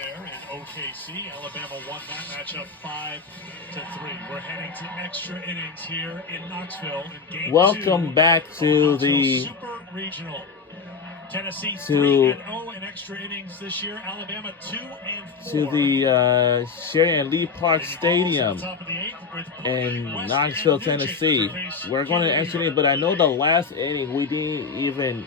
there in OKC. Alabama won that matchup 5-3. We're heading to extra innings here in Knoxville in game Welcome back to the Super Regional. Tennessee 3-0 in extra innings this year. Alabama 2-4. To the Sheridan Lee Park Stadium in Knoxville, Tennessee. We're going to extra inning, but I know the last inning we didn't even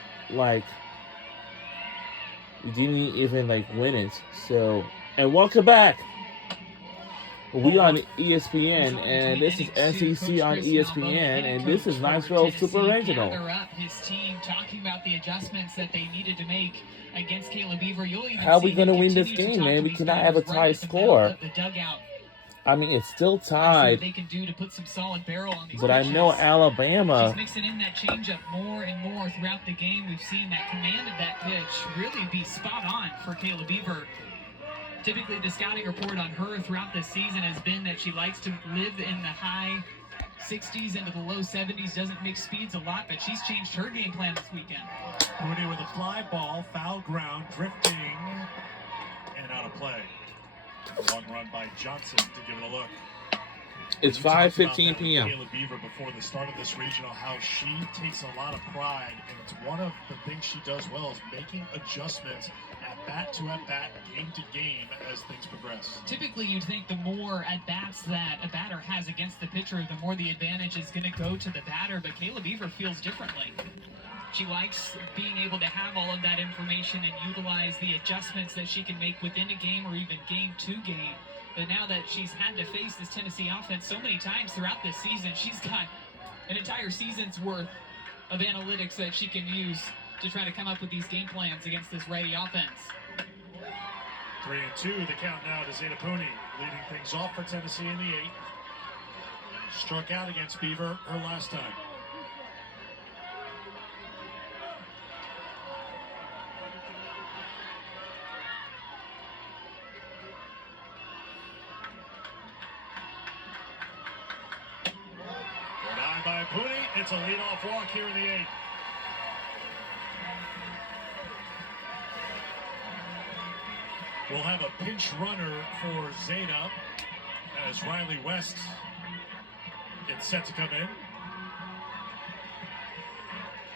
win it. So, and welcome back. We on ESPN, and this is SEC on ESPN, and this is Knoxville Super Regional. His team talking about the adjustments that they needed to make against Caleb Beaver. How are we going to win this game, man? We cannot have a tie score. I mean, it's still tied. They can do to put some solid barrel on these but pitches. I know Alabama. She's mixing in that changeup more and more throughout the game. We've seen that command of that pitch really be spot on for Caleb Beaver. Typically, the scouting report on her throughout this season has been that she likes to live in the high 60s into the low 70s, doesn't mix speeds a lot, but she's changed her game plan this weekend. Mooney with a fly ball, foul ground, drifting, and out of play. One run by Johnson to give it a look. It's 5:15 p.m. Caleb Beaver before the start of this regional, how she takes a lot of pride, and it's one of the things she does well is making adjustments at bat to at bat, game to game as things progress. Typically, you'd think the more at bats that a batter has against the pitcher, the more the advantage is going to go to the batter. But Caleb Beaver feels differently. She likes being able to have all of that information and utilize the adjustments that she can make within a game or even game to game. But now that she's had to face this Tennessee offense so many times throughout this season, she's got an entire season's worth of analytics that she can use to try to come up with these game plans against this righty offense. 3-2, the count now to Zeta Pooney, leading things off for Tennessee in the 8th. Struck out against Beaver her last time. By Pooney, it's a leadoff walk here in the 8th. We'll have a pinch runner for Zeta as Riley West gets set to come in.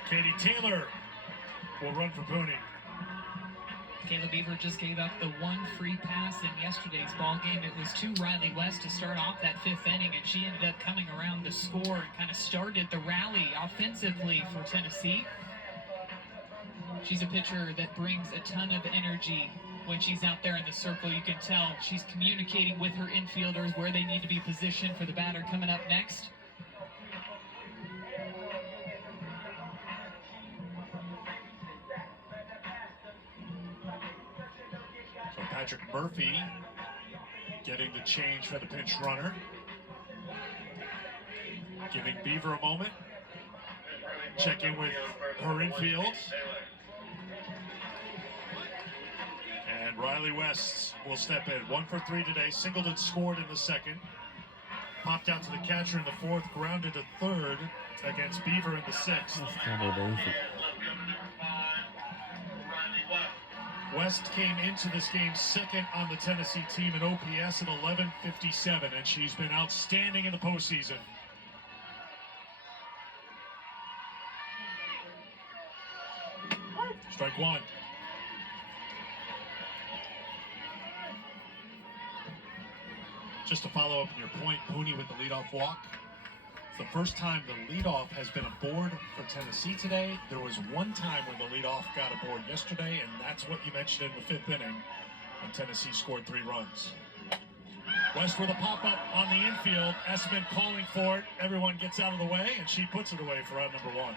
Katie Taylor will run for Pooney. Caleb Beaver just gave up the one free pass in yesterday's ball game. It was to Riley West to start off that 5th inning, and she ended up coming around to score and kind of started the rally offensively for Tennessee. She's a pitcher that brings a ton of energy when she's out there in the circle. You can tell she's communicating with her infielders where they need to be positioned for the batter coming up next. Patrick Murphy getting the change for the pinch runner. Giving Beaver a moment. Check in with her infield. And Riley West will step in. 1 for 3 today. Singleton scored in the 2nd. Popped out to the catcher in the 4th. Grounded to 3rd against Beaver in the 6th. That's kind of basic. West came into this game 2nd on the Tennessee team in OPS at 1157, and she's been outstanding in the postseason. Strike one. Just to follow up on your point, Pooney with the leadoff walk. The first time the leadoff has been aboard for Tennessee today. There was one time when the leadoff got aboard yesterday, and that's what you mentioned in the 5th inning when Tennessee scored 3 runs. West with a pop-up on the infield. Esmond calling for it. Everyone gets out of the way, and she puts it away for out number 1.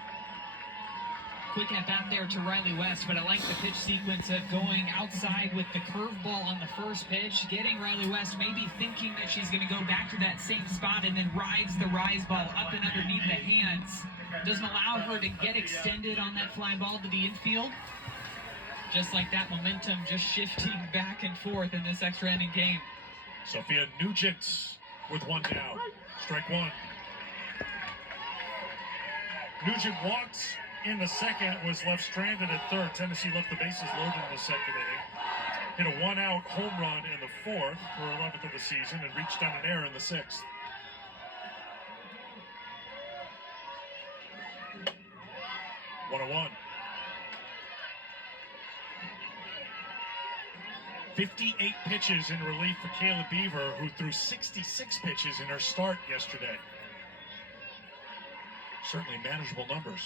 Quick at bat there to Riley West, but I like the pitch sequence of going outside with the curveball on the first pitch, getting Riley West maybe thinking that she's going to go back to that same spot and then rides the rise ball up and underneath the hands. Doesn't allow her to get extended on that fly ball to the infield. Just like that, momentum just shifting back and forth in this extra inning game. Sophia Nugent with 1 down. Strike 1. Nugent walks in the 2nd, was left stranded at 3rd. Tennessee left the bases loaded in the 2nd inning. hit a one-out home run in the 4th for 11th of the season and reached down an error in the 6th. One and 1. 58 pitches in relief for Kayla Beaver, who threw 66 pitches in her start yesterday. Certainly manageable numbers.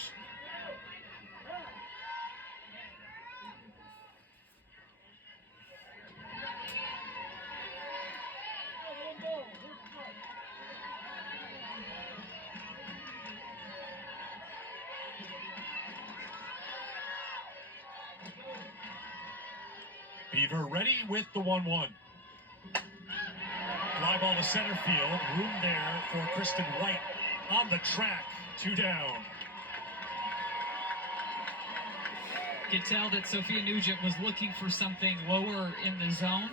Beaver ready with the 1-1. Fly ball to center field. Room there for Kristen White on the track. 2 down. You could tell that Sophia Nugent was looking for something lower in the zone.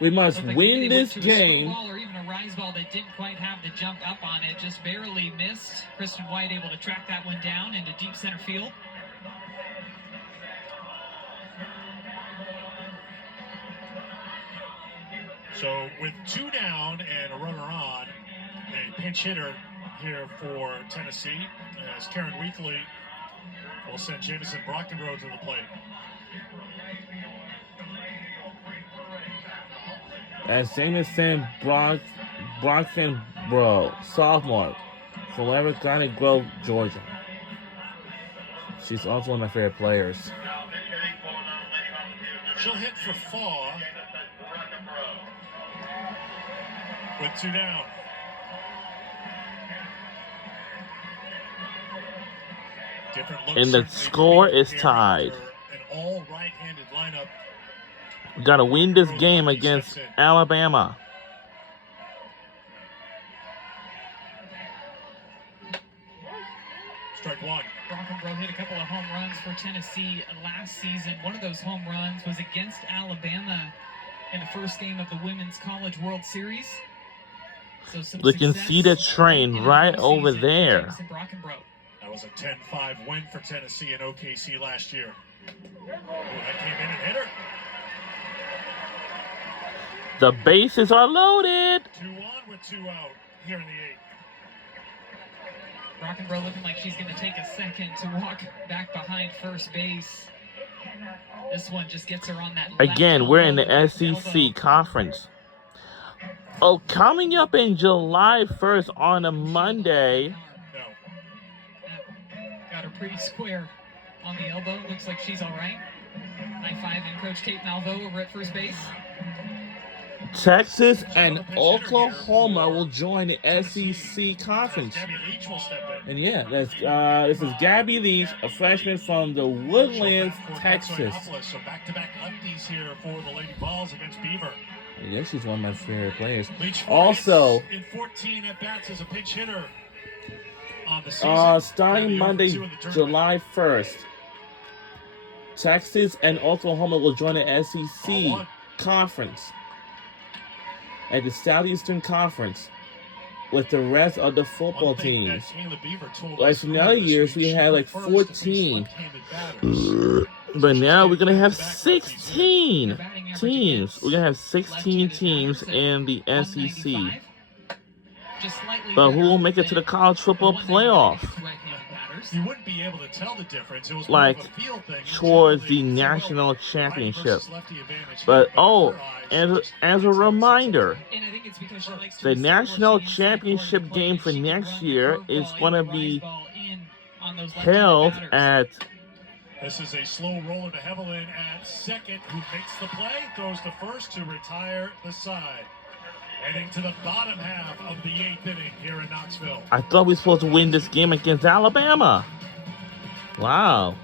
We must Looked like win maybe they went this to a screw game. ball or even a rise ball that didn't quite have the jump up on it. Just barely missed. Kristen White able to track that one down into deep center field. So with 2 down and a runner on, a pinch hitter here for Tennessee, as Karen Weekly will send Jamison Brockenrow to the plate. As Jamison Brockenrow, sophomore from Evergrande Grove, Georgia. She's also one of my favorite players. She'll hit for Faw with 2 down. Different looks And the certainly score for is here tied. after an all right-handed lineup. We gotta win this game against Alabama. Strike 1. Brockenbrough hit a couple of home runs for Tennessee last season. One of those home runs was against Alabama in the first game of the Women's College World Series. So some We can success see the train in the right postseason over for there. Jamison Brockenbrough. That was a 10-5 win for Tennessee and OKC last year. Ooh, that came in and hit her. The bases are loaded. 2 on with 2 out here in the 8th. Brockenbrough looking like she's going to take a second to walk back behind first base. This one just gets her on that left Again, we're in the elbow, left SEC elbow. conference. Oh, coming up in July 1st on a Monday. No. Got her pretty square on the elbow. Looks like she's all right. High five and Coach Kate Malvo over at first base. Texas and Oklahoma will join the SEC conference. Gabby Leach will step in. And yeah, this is Gabby Leach, a freshman from the Woodlands, Texas. So back-to-back lefties here for the Lady Vols against Beaver. Yeah, she's one of my favorite players. Leach Also, in 14 at-bats as a pinch hitter on the season. starting Gabby Monday, 0 for 2 in the tournament. July 1st, Texas and Oklahoma will join the SEC conference at the Southeastern Conference with the rest of the football One thing teams. that Kayla Beaver told Like us from the other earlier this years, week, we she had like prefers to face 14. left-handed batters. But now we're going to have Back lefties here. 16 Batting average teams. against We're going to have 16 left-handed teams batters at in the SEC. 195. Just slightly But who better will make it to the than college football 199 playoff? against right-handed batters. You wouldn't be able to tell the difference. It was Like, more of a field thing. And towards the generally, national righty championship. versus lefty advantage But here, oh, in her eyes, as a reminder, And I think it's because she likes to the establish national an inside championship corner play. game for She can next run the year curveball is and going to the be rise ball in on those left-handed held batters. at This is a slow roller to Hevelin at second, who makes the play, throws to first to retire the side. Heading to the bottom half of the 8th inning here in Knoxville. I thought we were supposed to win this game against Alabama. Wow.